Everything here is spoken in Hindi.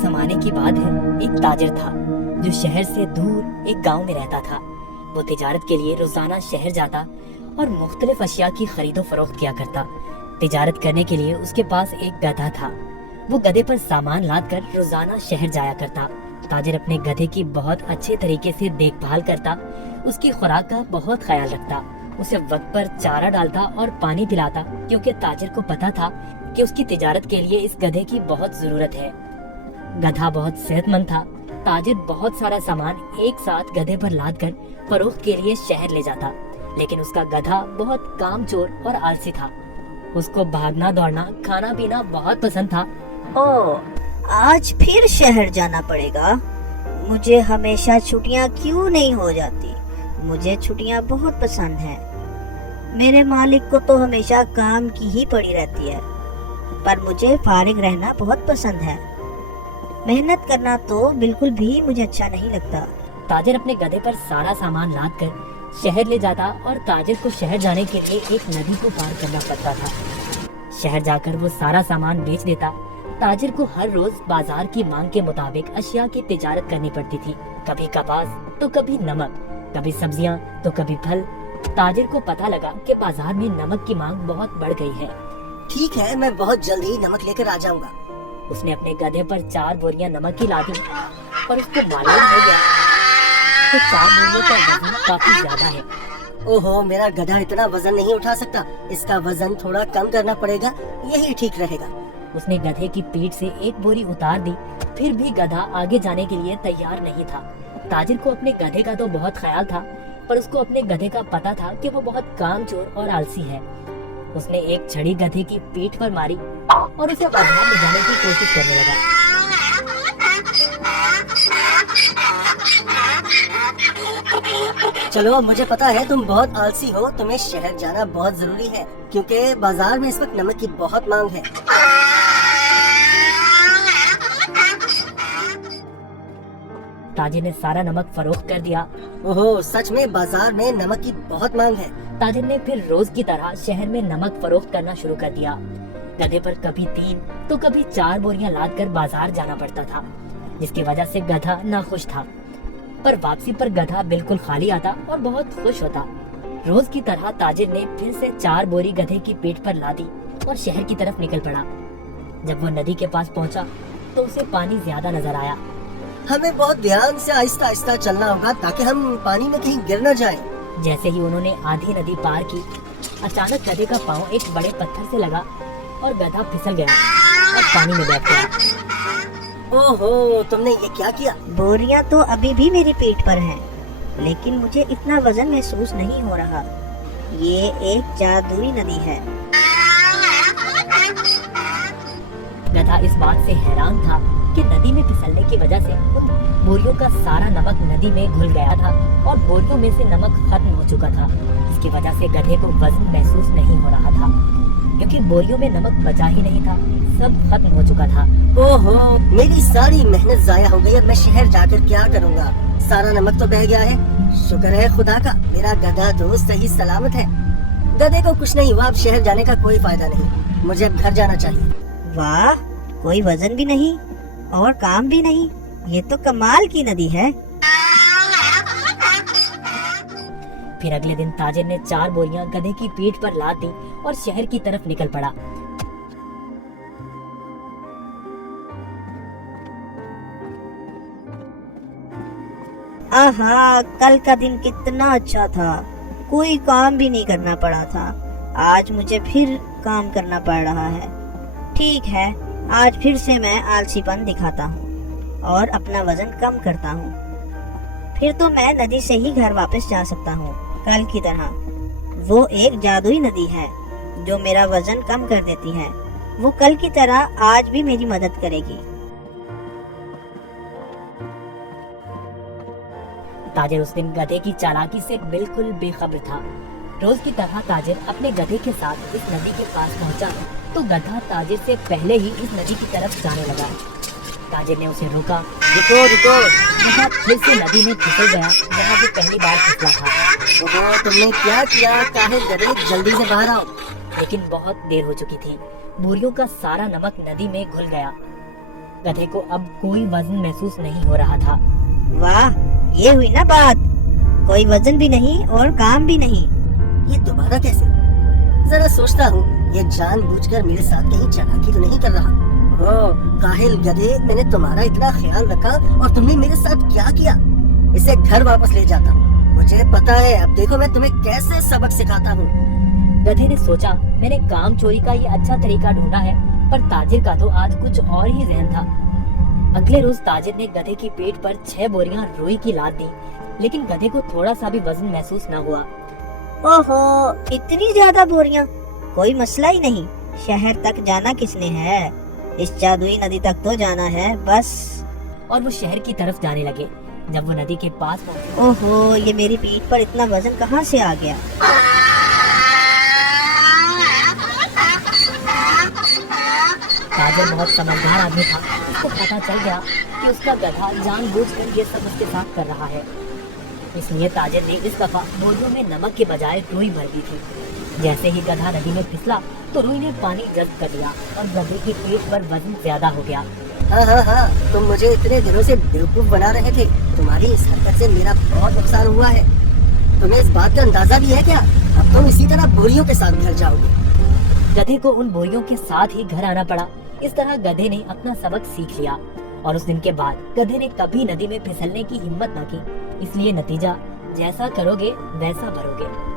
जमाने की बात है। एक ताजिर था जो शहर से दूर एक गांव में रहता था। वो तिजारत के लिए रोजाना शहर जाता और मुख्तलिफ अशिया की खरीदो फरोख्त किया करता। तिजारत करने के लिए उसके पास एक गधा था। वो गधे पर सामान लाद कर रोजाना शहर जाया करता। ताजिर अपने गधे की बहुत अच्छे तरीके से देखभाल करता, उसकी खुराक का बहुत ख्याल रखता, उसे वक्त पर चारा डालता और पानी पिलाता, क्योंकि ताजिर को पता था कि उसकी तिजारत के लिए इस गधे की बहुत जरूरत है। गधा बहुत सेहतमंद था। ताजिर बहुत सारा सामान एक साथ गधे पर लाद कर फरोख्त के लिए शहर ले जाता, लेकिन उसका गधा बहुत कामचोर और आलसी था। उसको भागना दौड़ना खाना पीना बहुत पसंद था। आज फिर शहर जाना पड़ेगा। मुझे हमेशा छुट्टियां क्यों नहीं हो जाती? मुझे छुट्टियां बहुत पसंद हैं। मेरे मालिक को तो हमेशा काम की ही पड़ी रहती है, पर मुझे फारिग रहना बहुत पसंद है। मेहनत करना तो बिल्कुल भी मुझे अच्छा नहीं लगता। ताजिर अपने गधे पर सारा सामान लाद कर शहर ले जाता और ताजिर को शहर जाने के लिए एक नदी को पार करना पड़ता था। शहर जाकर वो सारा सामान बेच देता। ताजिर को हर रोज बाजार की मांग के मुताबिक अशिया की तिजारत करनी पड़ती थी। कभी कपास तो कभी नमक, कभी सब्जियां तो कभी फल। ताजिर को पता लगा कि बाजार में नमक की मांग बहुत बढ़ गई है। ठीक है, मैं बहुत जल्द ही नमक लेकर आ जाऊंगा। उसने अपने गधे पर 4 बोरियां नमक की ला दी और उसको मालूम हो गया कि 4 बोरियों का वजन काफी ज्यादा है। ओहो, मेरा गधा इतना वजन नहीं उठा सकता। इसका वजन थोड़ा कम करना पड़ेगा, यही ठीक रहेगा। उसने गधे की पीठ से एक बोरी उतार दी, फिर भी गधा आगे जाने के लिए तैयार नहीं था। ताजिर को अपने गधे का तो बहुत ख्याल था, पर उसको अपने गधे का पता था कि वो बहुत कामचोर और आलसी है। उसने एक छड़ी गधे की पीठ पर मारी और उसे बाजार ले जाने की कोशिश करने लगा। चलो, मुझे पता है तुम बहुत आलसी हो। तुम्हें शहर जाना बहुत जरूरी है, क्योंकि बाजार में इस वक्त नमक की बहुत मांग है। ताजिर ने सारा नमक फरोख्त कर दिया। ओहो, सच में बाजार में नमक की बहुत मांग है। ताजिर ने फिर रोज की तरह शहर में नमक फरोख्त करना शुरू कर दिया। गधे पर कभी 3 तो कभी 4 बोरियां लाद कर बाजार जाना पड़ता था, जिसकी वजह से गधा नाखुश था। पर वापसी पर गधा बिल्कुल खाली आता और बहुत खुश होता। रोज की तरह ताजिर ने फिर से 4 बोरी गधे की पीठ पर लादी और शहर की तरफ निकल पड़ा। जब वो नदी के पास पहुंचा तो उसे पानी ज्यादा नजर आया। हमें बहुत ध्यान से आहिस्ता आहिस्ता चलना होगा ताकि हम पानी में कहीं गिर न जाएं। जैसे ही उन्होंने आधी नदी पार की, अचानक गधे का पाँव एक बड़े पत्थर से लगा और गधा फिसल गया और पानी में बैठ गया। ओहो, तुमने ये क्या किया? बोरियां तो अभी भी मेरी पीठ पर हैं, लेकिन मुझे इतना वजन महसूस नहीं हो रहा। ये एक जादुई नदी है। गधा इस बात से हैरान था कि नदी में फिसलने की वजह से उन बोरियों का सारा नमक नदी में घुल गया था और बोरियों में से नमक खत्म हो चुका था। इसकी वजह से गधे को वजन महसूस नहीं हो रहा था, क्योंकि बोरियों में नमक बचा ही नहीं था, सब खत्म हो चुका था। ओहो, मेरी सारी मेहनत जाया हो गई। अब मैं शहर जाकर क्या करूँगा? सारा नमक तो बह गया है। शुक्र है खुदा का, मेरा गधा दोस्त सही सलामत है। गधे को कुछ नहीं हुआ। अब शहर जाने का कोई फायदा नहीं। मुझे अब घर जाना चाहिए। वाह, कोई वजन भी नहीं और काम भी नहीं। ये तो कमाल की नदी है। फिर अगले दिन ताजिर ने 4 बोरियां गधे की पीठ पर लाद दी और शहर की तरफ निकल पड़ा। आहा, कल का दिन कितना अच्छा था। कोई काम भी नहीं करना पड़ा था। आज मुझे फिर काम करना पड़ रहा है। ठीक है, आज फिर से मैं आलसीपन दिखाता हूँ और अपना वजन कम करता हूँ। फिर तो मैं नदी से ही घर वापस जा सकता हूँ, कल की तरह। वो एक जादुई नदी है जो मेरा वजन कम कर देती है। वो कल की तरह आज भी मेरी मदद करेगी। ताजिर उस दिन गधे की चालाकी से बिल्कुल बेखबर था। रोज की तरह ताजिर अपने गधे के साथ इस नदी के पास पहुंचा तो गधा ताजिर से पहले ही इस नदी की तरफ जाने लगा। ताजिर ने उसे रोका। रुको रुको। गधा फिर से नदी में फिसल गया जहाँ वो पहली बार फिसला था। ओहो, तुमने क्या किया? काहे गधे, जल्दी से बाहर आओ। लेकिन बहुत देर हो चुकी थी। बोरियों का सारा नमक नदी में घुल गया। गधे को अब कोई वजन महसूस नहीं हो रहा था। वाह, ये हुई ना बात। कोई वजन भी नहीं और काम भी नहीं। ये दोबारा कैसे? जरा सोचता हूँ, ये जानबूझकर मेरे साथ कहीं चालाकी तो नहीं कर रहा। ओह काहिल गधे, मैंने तुम्हारा इतना ख्याल रखा और तुमने मेरे साथ क्या किया? इसे घर वापस ले जाता हूँ। मुझे पता है, अब देखो मैं तुम्हें कैसे सबक सिखाता हूँ। गधे ने सोचा, मैंने काम चोरी का ये अच्छा तरीका ढूंढा है, पर ताजिर का तो आज कुछ और ही जहन था। अगले रोज ताजिर ने गधे की पेट पर 6 बोरियां रुई की लाद दी, लेकिन गधे को थोड़ा सा भी वजन महसूस न हुआ। ओहो, इतनी ज्यादा बोरियां? कोई मसला ही नहीं। शहर तक जाना किसने है? इस जादुई नदी तक तो जाना है बस। और वो शहर की तरफ जाने लगे। जब वो नदी के पास पहुंचे, ओहो, ये मेरी पीठ पर इतना वजन कहाँ से आ गया? ताजिर बहुत समझदार आदमी था। उसको पता चल गया कि उसका गधा जानबूझकर ये सब उसके साथ कर रहा है। इसलिए ताजिर ने इस दफा बोरियों में नमक के बजाय रुई भर दी थी। जैसे ही गधा नदी में फिसला तो रुई ने पानी जब्त कर लिया और गधे की पेट पर वजन ज्यादा हो गया। हाँ, तुम मुझे इतने दिनों से बेवकूफ बना रहे थे। तुम्हारी इस हरकत से मेरा बहुत नुकसान हुआ है। तुम्हें इस बात का अंदाजा भी है क्या? अब तुम इसी तरह बोरियों के साथ घर जाओगे। गधे को उन बोरियों के साथ ही घर आना पड़ा। इस तरह गधे ने अपना सबक सीख लिया और उस दिन के बाद गधे ने कभी नदी में फिसलने की हिम्मत न की। इसलिए नतीजा, जैसा करोगे वैसा भरोगे।